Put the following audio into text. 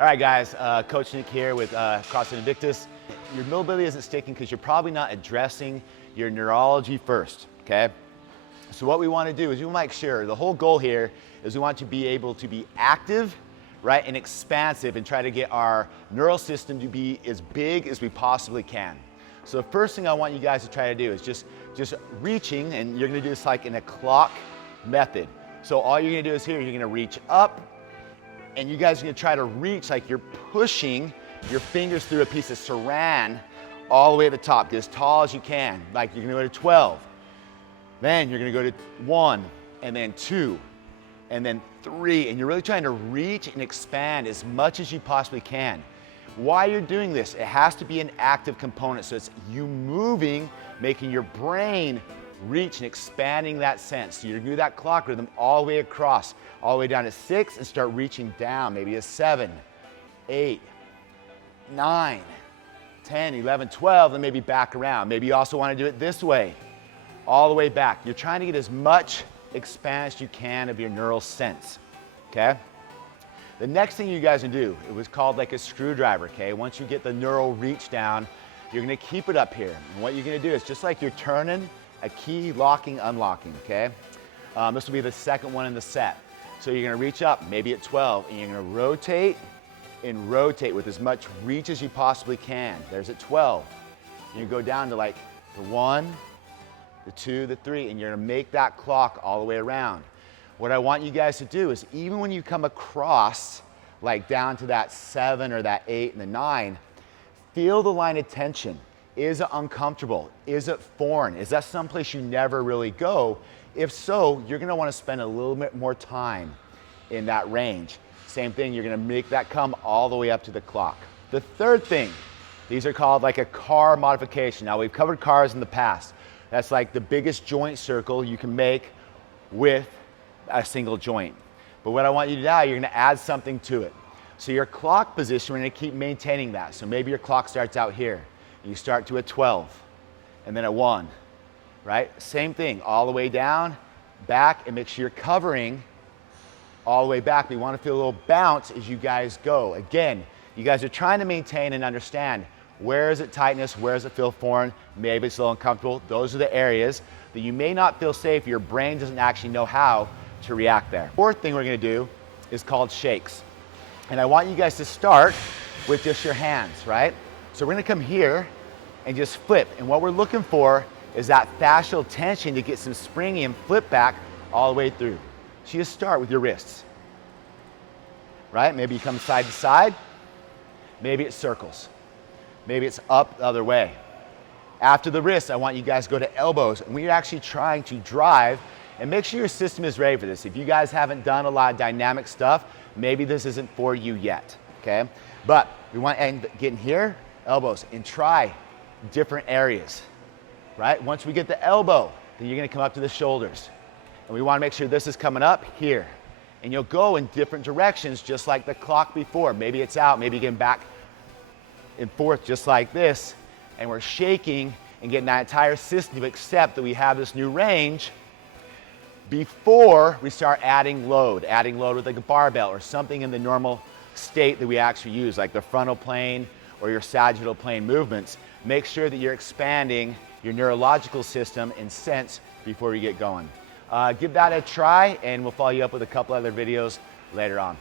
All right, guys, Coach Nick here with CrossFit Invictus. Your mobility isn't sticking because you're probably not addressing your neurology first, okay? So what we want to do is we want to make sure, the whole goal here is we want to be able to be active, right, and expansive and try to get our neural system to be as big as we possibly can. So the first thing I want you guys to try to do is just reaching, and you're going to do this like in a clock method. So all you're going to do is here, you're going to reach up, and you guys are going to try to reach like you're pushing your fingers through a piece of saran all the way to the top. Get as tall as you can. Like you're going to go to 12. Then you're going to go to 1, and then 2, and then 3. And you're really trying to reach and expand as much as you possibly can. Why you're doing this, it has to be an active component. So it's you moving, making your brain reach and expanding that sense. So you're going to do that clock rhythm all the way across, all the way down to 6 and start reaching down, maybe a 7, 8, 9, 10, 11, 12, and maybe back around. Maybe you also want to do it this way, all the way back. You're trying to get as much expand as you can of your neural sense, okay? The next thing you guys can do, it was called like a screwdriver, okay? Once you get the neural reach down, you're going to keep it up here. And what you're going to do is just like you're turning a key, locking, unlocking, okay? This will be the second one in the set. So you're going to reach up, maybe at 12, and you're going to rotate and rotate with as much reach as you possibly can. There's at 12. You go down to like the 1, the 2, the 3, and you're going to make that clock all the way around. What I want you guys to do is even when you come across like down to that 7 or that 8 and the 9, feel the line of tension. Is it uncomfortable? Is it foreign? Is that someplace you never really go? If so, you're going to want to spend a little bit more time in that range. Same thing, you're going to make that come all the way up to the clock. The third thing, these are called like a car modification. Now, we've covered cars in the past. That's like the biggest joint circle you can make with a single joint. But what I want you to do now, you're going to add something to it. So your clock position, we're going to keep maintaining that. So maybe your clock starts out here. You start to a 12, and then a 1, right? Same thing, all the way down, back, and make sure you're covering all the way back. We want to feel a little bounce as you guys go. Again, you guys are trying to maintain and understand where is it tightness, where does it feel foreign, maybe it's a little uncomfortable. Those are the areas that you may not feel safe, your brain doesn't actually know how to react there. Fourth thing we're going to do is called shakes. And I want you guys to start with just your hands, right? So we're going to come here and just flip. And what we're looking for is that fascial tension to get some springy and flip back all the way through. So you start with your wrists, right? Maybe you come side to side. Maybe it circles. Maybe it's up the other way. After the wrists, I want you guys to go to elbows. And we're actually trying to drive and make sure your system is ready for this. If you guys haven't done a lot of dynamic stuff, maybe this isn't for you yet, okay? But we want to get in here, elbows, and try different areas, right? Once we get the elbow, then you're going to come up to the shoulders. And we want to make sure this is coming up here. And you'll go in different directions just like the clock before. Maybe it's out, maybe getting back and forth just like this. And we're shaking and getting that entire system to accept that we have this new range before we start adding load with like a barbell or something in the normal state that we actually use, like the frontal plane or your sagittal plane movements. Make sure that you're expanding your neurological system and sense before we get going. Give that a try, and we'll follow you up with a couple other videos later on.